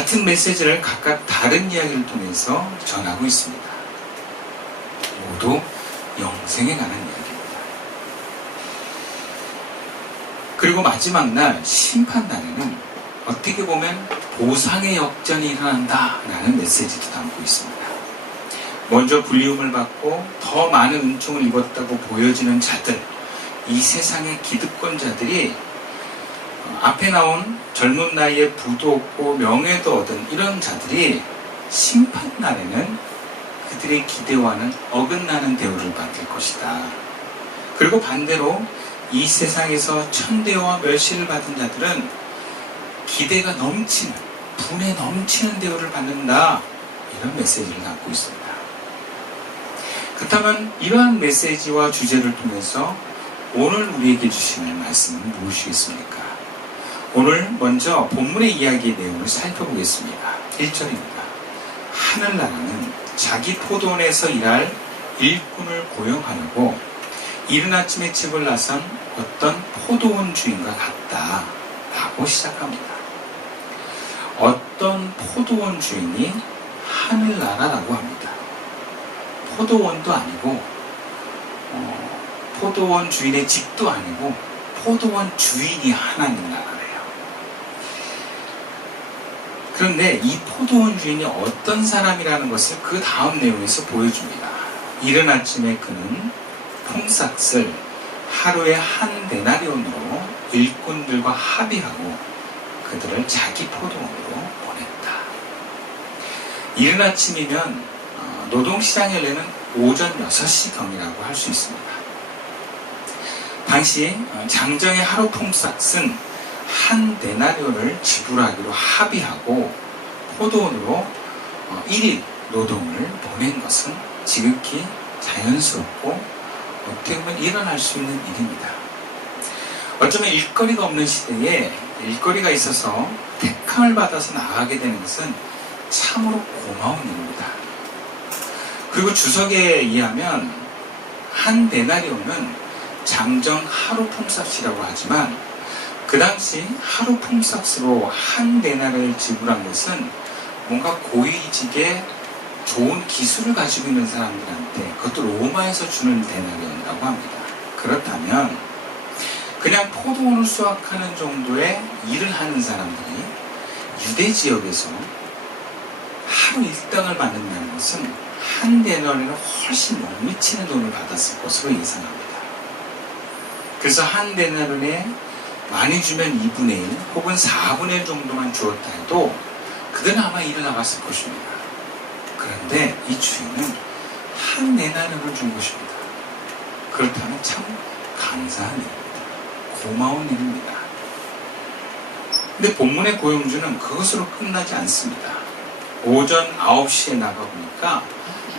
같은 메시지를 각각 다른 이야기를 통해서 전하고 있습니다. 모두 영생에 관한 이야기입니다. 그리고 마지막 날 심판날에는 어떻게 보면 보상의 역전이 일어난다라는 메시지도 담고 있습니다. 먼저 불리움을 받고 더 많은 은총을 입었다고 보여지는 자들, 이 세상의 기득권자들이 앞에 나온 젊은 나이에 부도 얻고 명예도 얻은 이런 자들이 심판날에는 그들의 기대와는 어긋나는 대우를 받을 것이다. 그리고 반대로 이 세상에서 천대와 멸시를 받은 자들은 기대가 넘치는, 분에 넘치는 대우를 받는다. 이런 메시지를 담고 있습니다. 그렇다면 이러한 메시지와 주제를 통해서 오늘 우리에게 주시는 말씀은 무엇이겠습니까? 오늘 먼저 본문의 이야기의 내용을 살펴보겠습니다. 1절입니다. 하늘나라는 자기 포도원에서 일할 일꾼을 고용하려고 이른 아침에 집을 나선 어떤 포도원 주인과 같다 라고 시작합니다. 어떤 포도원 주인이 하늘나라라고 합니다. 포도원도 아니고 포도원 주인의 집도 아니고 포도원 주인이 하나님 나라래요. 그런데 이 포도원 주인이 어떤 사람이라는 것을 그 다음 내용에서 보여줍니다. 이른 아침에 그는 품삯을 하루에 한 데나리온으로 일꾼들과 합의하고 그들을 자기 포도원으로 보냈다. 이른 아침이면 노동시장에 열리는 오전 6시경이라고 할 수 있습니다. 당시 장정의 하루 품삯은 한 데나리온을 지불하기로 합의하고 포도원으로 1일 노동을 보낸 것은 지극히 자연스럽고 어떻게 보면 일어날 수 있는 일입니다. 어쩌면 일거리가 없는 시대에 일거리가 있어서 택함을 받아서 나가게 되는 것은 참으로 고마운 일입니다. 그리고 주석에 의하면 한 데나리온은 장정 하루 품삯이라고 하지만 그 당시 하루 품삯으로 한 데나리온을 지불한 것은 뭔가 고위직의 좋은 기술을 가지고 있는 사람들한테, 그것도 로마에서 주는 데나리온이라고 합니다. 그렇다면 그냥 포도원을 수확하는 정도의 일을 하는 사람들이 유대 지역에서 하루 일당을 받는다는 것은 한 데나리온에는 훨씬 못 미치는 돈을 받았을 것으로 예상합니다. 그래서 한 데나리온에 많이 주면 2분의 1 혹은 4분의 1 정도만 주었다 해도 그들은 아마 일을 나갔을 것입니다. 그런데 이 주인은 한 데나리온을 준 것입니다. 그렇다면 참 감사한 일입니다. 고마운 일입니다. 근데 본문의 고용주는 그것으로 끝나지 않습니다. 오전 9시에 나가보니까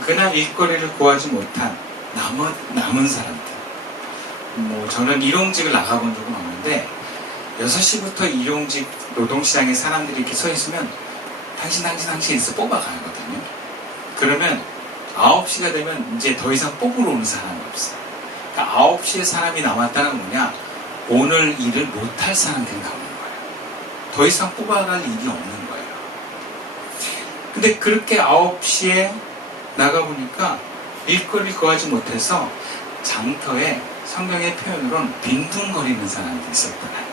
그날 일거리를 구하지 못한 남은 사람들, 저는 일용직을 나가본 적은 없는데 6시부터 일용직 노동시장에 사람들이 이렇게 서 있으면 당신 해서 뽑아가거든요. 그러면 9시가 되면 이제 더 이상 뽑으러 오는 사람이 없어요. 그러니까 9시에 사람이 남았다는 뭐냐? 오늘 일을 못할 사람들이 나오는 거예요. 더 이상 뽑아갈 일이 없는 거예요. 근데 그렇게 9시에 나가보니까 일거리를 구하지 못해서 장터에 성경의 표현으로는 빈둥거리는 사람들이 있었다는 거예요.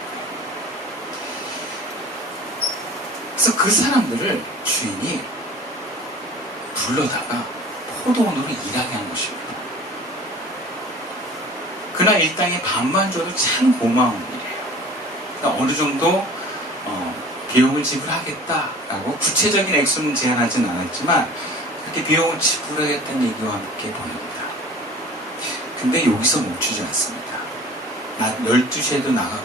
그래서 그 사람들을 주인이 불러다가 포도원으로 일하게 한 것입니다. 그날 일당의 반만 줘도 참 고마운 일이에요. 그러니까 어느 정도 비용을 지불하겠다라고 구체적인 액수는 제한하진 않았지만 그렇게 비용을 지불하겠다는 얘기와 함께 보냅니다. 근데 여기서 멈추지 않습니다. 낮 12시에도 나가고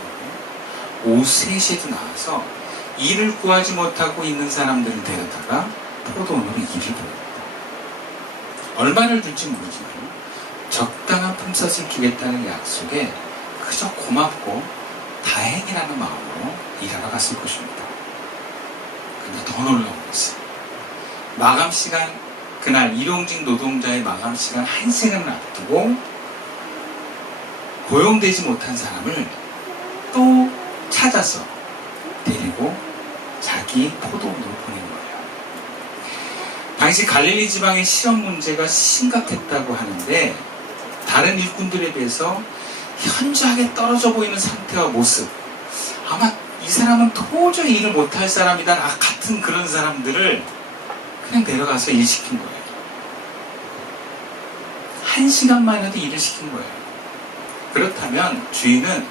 오후 3시에도 나와서 일을 구하지 못하고 있는 사람들을 데려다가 포도원으로 일을 보냅니다. 얼마를 줄지 모르지만 적당한 품삯을 주겠다는 약속에 그저 고맙고 다행이라는 마음으로 일하러 갔을 것입니다. 근데 더 놀라운 것은 마감 시간, 그날 일용직 노동자의 마감 시간 1시간을 앞두고 고용되지 못한 사람을 또 찾아서 데리고 자기 각기 포도원으로 보낸 거예요. 당시 갈릴리 지방의 실업 문제가 심각했다고 하는데 다른 일꾼들에 비해서 현저하게 떨어져 보이는 상태와 모습, 아마 이 사람은 도저히 일을 못할 사람이다 같은 그런 사람들을 그냥 내려가서 일 시킨 거예요. 1시간만 해도 일을 시킨 거예요. 그렇다면 주인은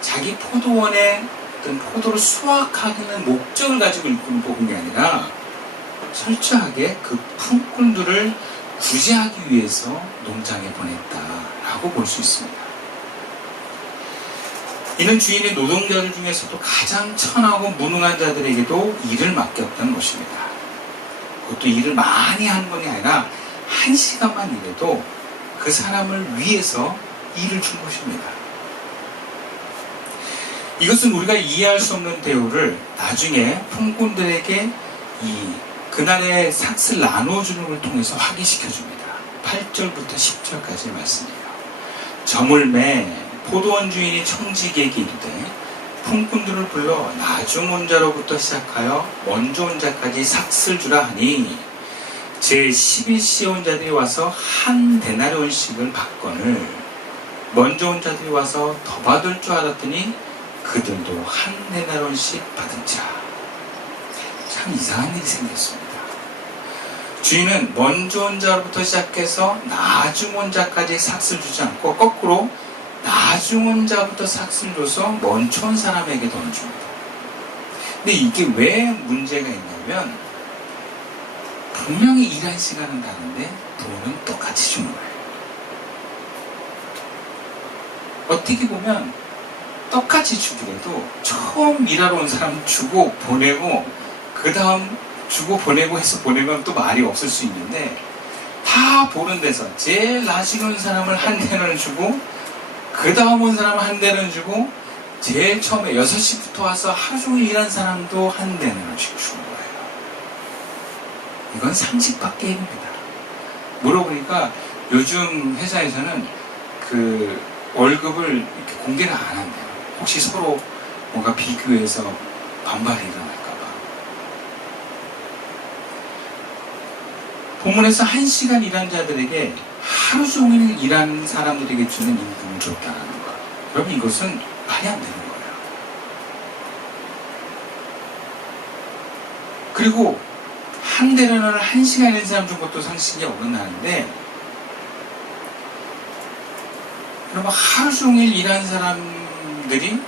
자기 포도원에 어떤 포도를 수확하는 목적을 가지고 일꾼을 뽑은 게 아니라 철저하게 그 품꾼들을 구제하기 위해서 농장에 보냈다라고 볼 수 있습니다. 이는 주인의 노동자들 중에서도 가장 천하고 무능한 자들에게도 일을 맡겼던 것입니다. 그것도 일을 많이 하는 것이 아니라 1시간만 일해도 그 사람을 위해서 일을 준 것입니다. 이것은 우리가 이해할 수 없는 대우를 나중에 품꾼들에게 그날의 삭스를 나눠주는 걸 통해서 확인시켜줍니다. 8절부터 10절까지의 말씀이에요. 저물매 포도원 주인이 청지기에게 이르되 품꾼들을 불러 나중 온 자로부터 시작하여 먼저 온 자까지 삭스를 주라 하니 제11시에 온 자들이 와서 한 데나리온씩을 받거늘 먼저 온 자들이 와서 더 받을 줄 알았더니 그들도 한 데나리온씩 받은 자. 참 이상한 일이 생겼습니다. 주인은 먼저 온 자로부터 시작해서 나중 온 자까지 삭스를 주지 않고 거꾸로 나중 온 자부터 삭스를 줘서 먼저 온 사람에게 돈을 줍니다. 근데 이게 왜 문제가 있냐면 분명히 일한 시간은 다른데 돈은 똑같이 주는 거예요. 어떻게 보면 똑같이 주더라도 처음 일하러 온 사람 주고 보내고 그 다음 주고 보내고 해서 보내면 또 말이 없을 수 있는데 다 보는 데서 제일 나중에 온 사람을 한 대는 주고 그 다음 온 사람을 한 대는 주고 제일 처음에 6시부터 와서 하루 종일 일한 사람도 한 대는 주는 거예요. 이건 상식 밖의 일입니다. 물어보니까 요즘 회사에서는 그 월급을 이렇게 공개를 안 한대요. 혹시 서로 뭔가 비교해서 반발이 일어날까봐. 본문에서 1시간 일한 자들에게 하루 종일 일하는 사람들에게 주는 임금을 줬다는 거예요. 여러분 이것은 말이 안 되는 거예요. 그리고 한 대련을 1시간 일한 사람 준 것도 상식이 어긋나는데 여러분 하루 종일 일한 사람들이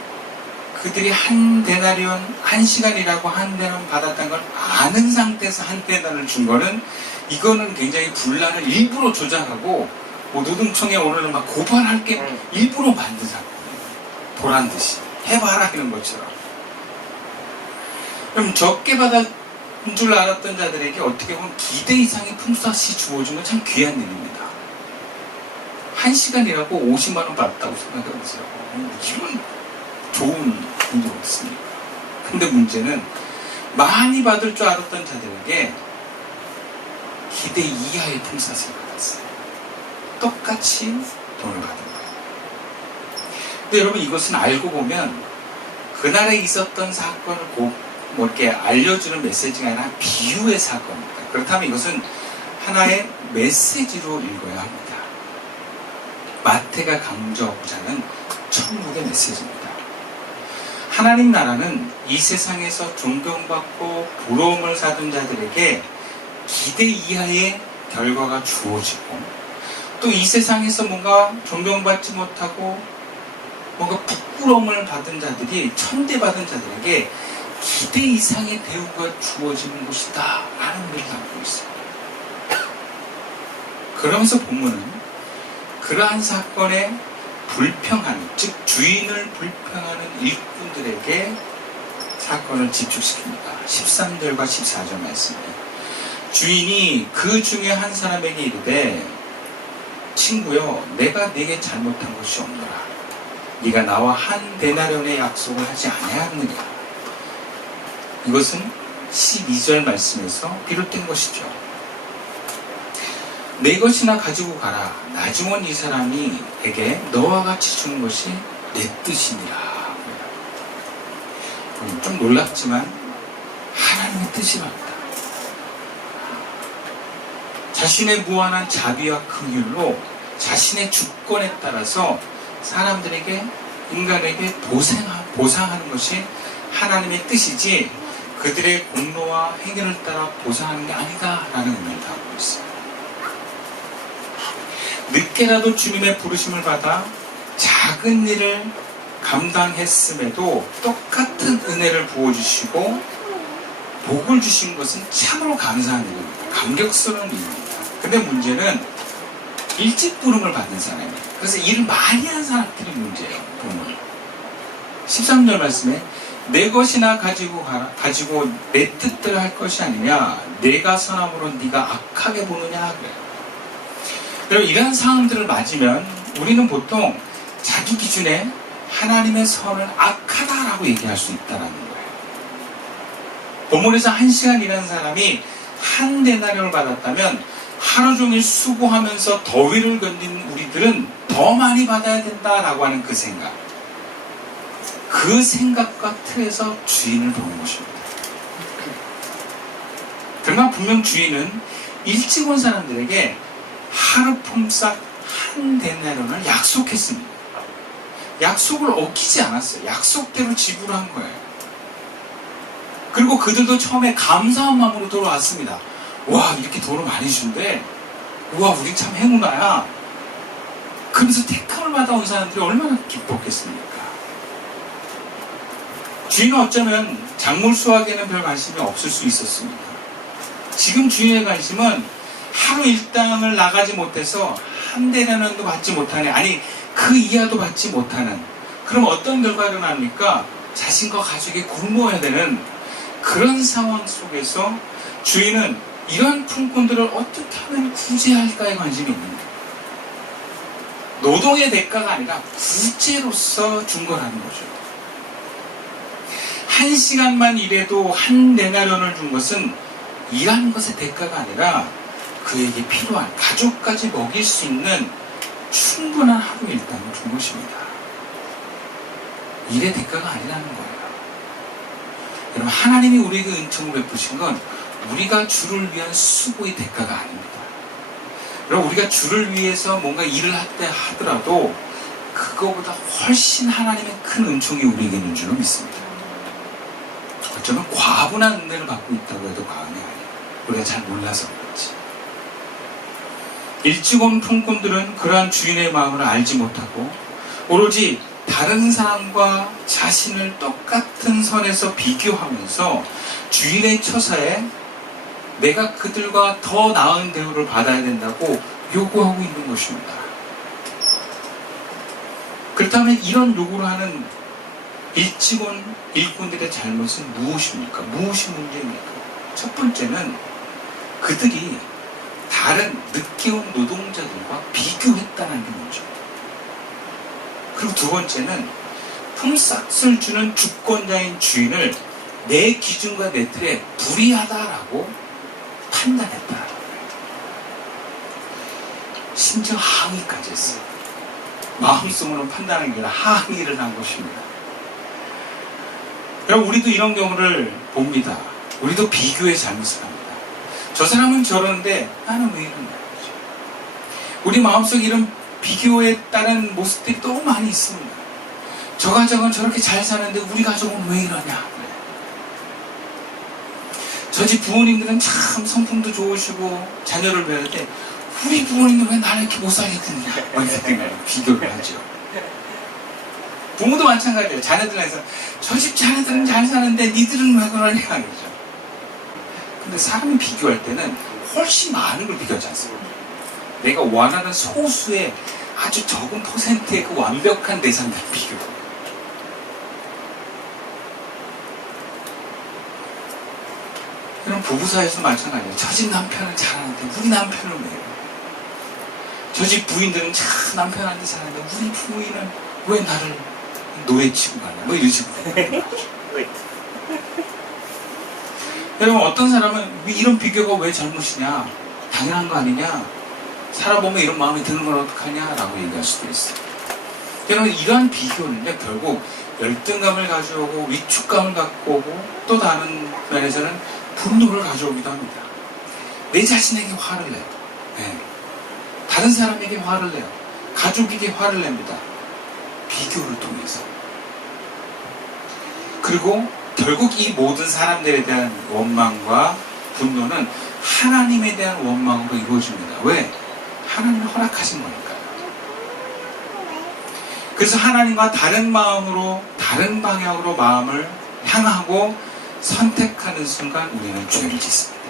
그들이 한 데나리온 1시간이라고 한 대는 받았다는 걸 아는 상태에서 한 대나를 준 거는 이거는 굉장히 분란을 일부러 조장하고 뭐 노동청에 오늘 막 고발할 게 일부러 만든 사건이에요. 보란듯이 해봐라 이런 것처럼. 그럼 적게 받은 줄 알았던 자들에게 어떻게 보면 기대 이상의 품삯이 주어진 건 참 귀한 일입니다. 1시간이라고 50만 원 받았다고 생각해보세요. 이건 좋은 일이었습니까? 근데 문제는 많이 받을 줄 알았던 자들에게 기대 이하의 품삯을 받았어요. 똑같이 돈을 받은 거예요. 근데 여러분 이것은 알고 보면 그날에 있었던 사건을 뭐 이렇게 알려주는 메시지가 아니라 비유의 사건입니다. 그렇다면 이것은 하나의 메시지로 읽어야 합니다. 마태가 강조하고자 하는 천국의 메시지입니다. 하나님 나라는 이 세상에서 존경받고 부러움을 사둔 자들에게 기대 이하의 결과가 주어지고 또 이 세상에서 뭔가 존경받지 못하고 뭔가 부끄러움을 받은 자들이 천대받은 자들에게 기대 이상의 대우가 주어지는 곳이다 라는 의미를 담고 있어요. 그러면서 본문은 그러한 사건에 불평하는, 즉 주인을 불평하는 일꾼들에게 사건을 집중시킵니다. 13절과 14절 말씀이에요. 주인이 그 중에 한 사람에게 이르되 친구여 내가 네게 잘못한 것이 없노라. 네가 나와 한 데나리온의 약속을 하지 아니하느냐. 이것은 12절 말씀에서 비롯된 것이죠. 내 것이나 가지고 가라. 나중 온 이 사람이에게 너와 같이 주는 것이 내 뜻이니라. 좀 놀랍지만 하나님의 뜻이랍니다. 자신의 무한한 자비와 긍휼로 자신의 주권에 따라서 사람들에게, 인간에게 보상하는 것이 하나님의 뜻이지 그들의 공로와 행위를 따라 보상하는 게 아니다라는 의미를 담고 있어요. 늦게라도 주님의 부르심을 받아 작은 일을 감당했음에도 똑같은 은혜를 부어주시고 복을 주신 것은 참으로 감사한 일입니다. 감격스러운 일입니다. 근데 문제는 일찍 부름을 받는 사람이에요. 그래서 일을 많이 한 사람들이 문제예요. 보면 13절 말씀에 내 것이나 가지고 내 뜻대로 할 것이 아니냐, 내가 선함으로 네가 악하게 보느냐 그래요. 그럼 이러한 상황들을 맞으면 우리는 보통 자기 기준에 하나님의 선을 악하다라고 얘기할 수 있다는 거예요. 본문에서 1시간 일한 사람이 한 데나리온을 받았다면 하루 종일 수고하면서 더위를 견딘 우리들은 더 많이 받아야 된다라고 하는 그 생각. 그 생각과 틀에서 주인을 보는 것입니다. 그러나 분명 주인은 일찍 온 사람들에게 하루 품삯 한 데나리온을 약속했습니다. 약속을 어기지 않았어요. 약속대로 지불한 거예요. 그리고 그들도 처음에 감사한 마음으로 돌아왔습니다. 와, 이렇게 돈을 많이 준대. 와, 우리 참 행운아야. 그러면서 택함을 받아온 사람들이 얼마나 기뻤겠습니까? 주인은 어쩌면 작물 수확에는 별 관심이 없을 수 있었습니다. 지금 주인의 관심은 하루 일당을 나가지 못해서 한 데나리온도 받지 못하네. 아니, 그 이하도 받지 못하는. 그럼 어떤 결과가 납니까? 자신과 가족이 굶어야 되는 그런 상황 속에서 주인은 이런 품꾼들을 어떻게 하면 구제할까에 관심이 있는 거예요. 노동의 대가가 아니라 구제로서 준 거라는 거죠. 1시간만 일해도 한 데나리온을 준 것은 일하는 것의 대가가 아니라 그에게 필요한 가족까지 먹일 수 있는 충분한 하루 일당을 준 것입니다. 일의 대가가 아니라는 거예요. 여러분, 하나님이 우리에게 은총을 베푸신 건 우리가 주를 위한 수고의 대가가 아닙니다. 여러분, 우리가 주를 위해서 뭔가 일을 하더라도 그거보다 훨씬 하나님의 큰 은총이 우리에게 있는 줄로 믿습니다. 어쩌면 과분한 은혜를 받고 있다고 해도 과언이 아니에요. 우리가 잘 몰라서 그렇지. 일찍 온 품꾼들은 그러한 주인의 마음을 알지 못하고 오로지 다른 사람과 자신을 똑같은 선에서 비교하면서 주인의 처사에 내가 그들과 더 나은 대우를 받아야 된다고 요구하고 있는 것입니다. 그렇다면 이런 요구를 하는 일찍 온 일꾼들의 잘못은 무엇입니까? 무엇이 문제입니까? 첫 번째는 그들이 다른 늦게 온 노동자들과 비교했다는 게 문제입니다. 그리고 두 번째는 품삯을 주는 주권자인 주인을 내 기준과 내 틀에 불이하다라고 판단했다. 심지어 항의까지 했어요. 마음속으로는 판단하는 게 아니라 항의를 한 것입니다. 여러분, 우리도 이런 경우를 봅니다. 우리도 비교의 잘못을 합니다. 저 사람은 저러는데 나는 왜 이러냐. 우리 마음속에 이런 비교에 따른 모습들이 너무 많이 있습니다. 저 가족은 저렇게 잘 사는데 우리 가족은 왜 이러냐. 저 집 부모님들은 참 성품도 좋으시고 자녀를 배울 때 우리 부모님들은 왜 나를 이렇게 못 살게 굽냐. 이렇게 비교를 하죠. 부모도 마찬가지예요. 자녀들한테서 저 집 자녀들은 잘 사는데 니들은 왜 그러냐. 그러죠. 근데 사람이 비교할 때는 훨씬 많은 걸 비교하지 않습니까? 내가 원하는 소수의 아주 적은 퍼센트의 그 완벽한 대상들을 비교해요. 그럼 부부 사이에서 마찬가지예요. 저 집 남편은 잘하는데 우리 남편은 왜 이래? 저 집 부인들은 참 남편한테 잘하는데 우리 부인은 왜 나를 노예 치고 가냐? 뭐 이런 식으로. 여러분, 어떤 사람은 이런 비교가 왜 잘못이냐? 당연한 거 아니냐? 살아보면 이런 마음이 드는 건 어떡하냐? 라고 얘기할 수도 있어요. 여러분, 이러한 비교는요, 결국 열등감을 가져오고 위축감을 갖고 오고 또 다른 면에서는 분노를 가져오기도 합니다. 내 자신에게 화를 내요. 네. 다른 사람에게 화를 내요. 가족에게 화를 냅니다. 비교를 통해서. 그리고 결국 이 모든 사람들에 대한 원망과 분노는 하나님에 대한 원망으로 이루어집니다. 왜? 하나님이 허락하신 거니까요. 그래서 하나님과 다른 마음으로, 다른 방향으로 마음을 향하고 선택하는 순간 우리는 죄를 짓습니다.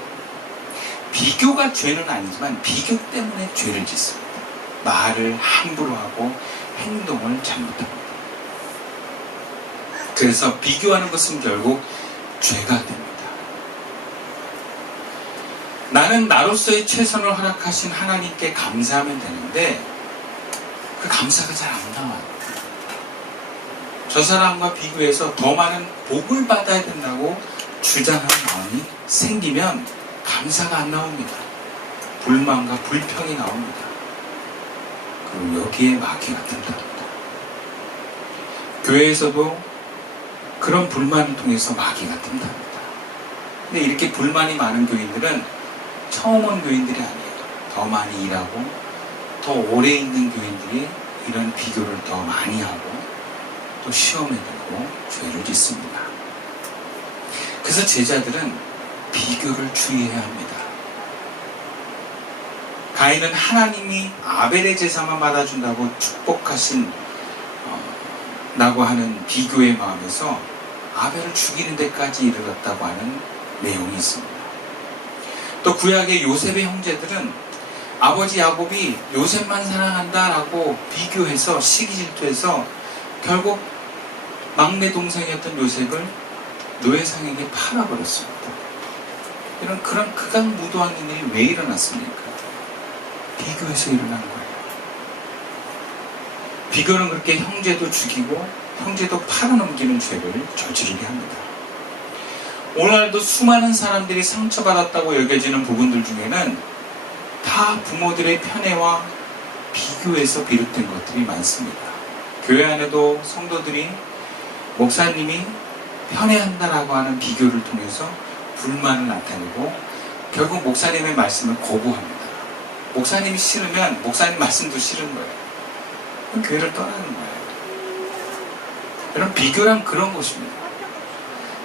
비교가 죄는 아니지만 비교 때문에 죄를 짓습니다. 말을 함부로 하고 행동을 잘못합니다. 그래서 비교하는 것은 결국 죄가 됩니다. 나는 나로서의 최선을 허락하신 하나님께 감사하면 되는데 그 감사가 잘 안 나와요. 저 사람과 비교해서 더 많은 복을 받아야 된다고 주장하는 마음이 생기면 감사가 안 나옵니다. 불만과 불평이 나옵니다. 그리고 여기에 마귀가 든답니다. 교회에서도 그런 불만을 통해서 마귀가 든답니다. 근데 이렇게 불만이 많은 교인들은 처음 온 교인들이 아니에요. 더 많이 일하고 더 오래 있는 교인들이 이런 비교를 더 많이 하고 또 시험에 들고 죄를 짓습니다. 그래서 제자들은 비교를 주의해야 합니다. 가인은 하나님이 아벨의 제사만 받아준다고 축복하신 라고 하는 비교의 마음에서 아벨을 죽이는 데까지 이르렀다고 하는 내용이 있습니다. 또 구약의 요셉의 형제들은 아버지 야곱이 요셉만 사랑한다라고 비교해서 시기질투해서 결국 막내 동생이었던 요셉을 노예상에게 팔아버렸습니다. 그런 극악무도한 일이 왜 일어났습니까? 비교해서 일어난 거예요. 비교는 그렇게 형제도 죽이고 형제도 팔아넘기는 죄를 저지르게 합니다. 오늘도 수많은 사람들이 상처받았다고 여겨지는 부분들 중에는 다 부모들의 편애와 비교에서 비롯된 것들이 많습니다. 교회 안에도 성도들이 목사님이 편애한다라고 하는 비교를 통해서 불만을 나타내고 결국 목사님의 말씀을 거부합니다. 목사님이 싫으면 목사님 말씀도 싫은 거예요. 그럼 교회를 떠나는 거예요. 여러분, 비교란 그런 것입니다.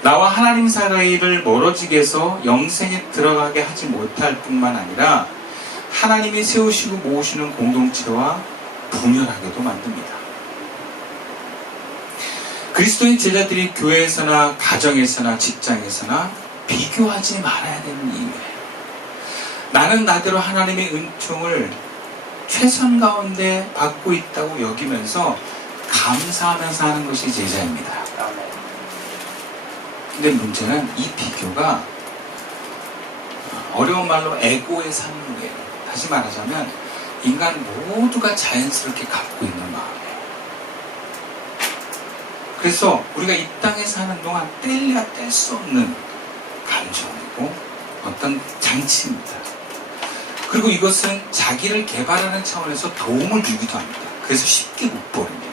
나와 하나님 사이를 멀어지게 해서 영생에 들어가게 하지 못할 뿐만 아니라 하나님이 세우시고 모으시는 공동체와 분열하게도 만듭니다. 그리스도인 제자들이 교회에서나 가정에서나 직장에서나 비교하지 말아야 되는 이유예요. 나는 나대로 하나님의 은총을 최선 가운데 받고 있다고 여기면서 감사하면서 하는 것이 제자입니다. 근데 문제는 이 비교가 어려운 말로 에고의 산물이에요. 다시 말하자면 인간 모두가 자연스럽게 갖고 있는 마음이에요. 그래서 우리가 이 땅에 사는 동안 뗄래야 뗄 수 없는 감정이고 어떤 장치입니다. 그리고 이것은 자기를 개발하는 차원에서 도움을 주기도 합니다. 그래서 쉽게 못 버립니다.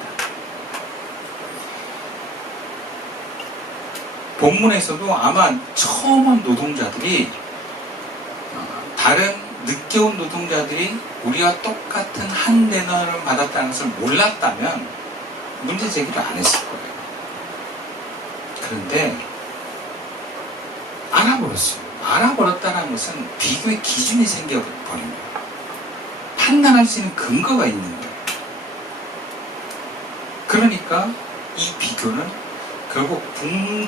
본문에서도 아마 처음 온 노동자들이 다른 늦게 온 노동자들이 우리와 똑같은 한 데나를 받았다는 것을 몰랐다면 문제 제기를 안 했을 거예요. 그런데 알아버렸어요. 알아버렸다는 것은 비교의 기준이 생겨버린 거예요. 판단할 수 있는 근거가 있는 거예요. 그러니까 이 비교는 결국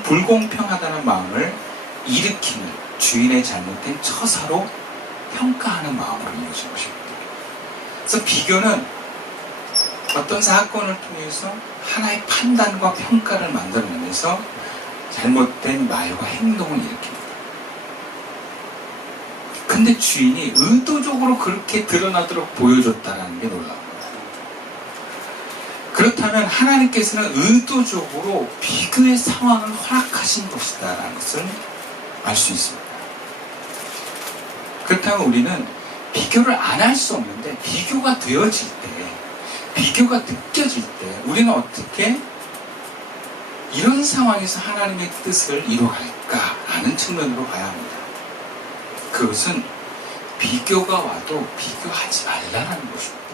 불공평하다는 마음을 일으키는 주인의 잘못된 처사로 평가하는 마음으로 이어진 것입니다. 그래서 비교는 어떤 사건을 통해서 하나의 판단과 평가를 만들어내면서 잘못된 말과 행동을 일으킵니다. 근데 주인이 의도적으로 그렇게 드러나도록 보여줬다는 게 놀라운 거예요. 그렇다면 하나님께서는 의도적으로 비교의 상황을 허락하신 것이다라는 것을 알 수 있습니다. 그렇다면 우리는 비교를 안 할 수 없는데 비교가 되어질 때, 비교가 느껴질 때 우리는 어떻게 이런 상황에서 하나님의 뜻을 이루어갈까라는 측면으로 봐야 합니다. 그것은 비교가 와도 비교하지 말라는 것입니다.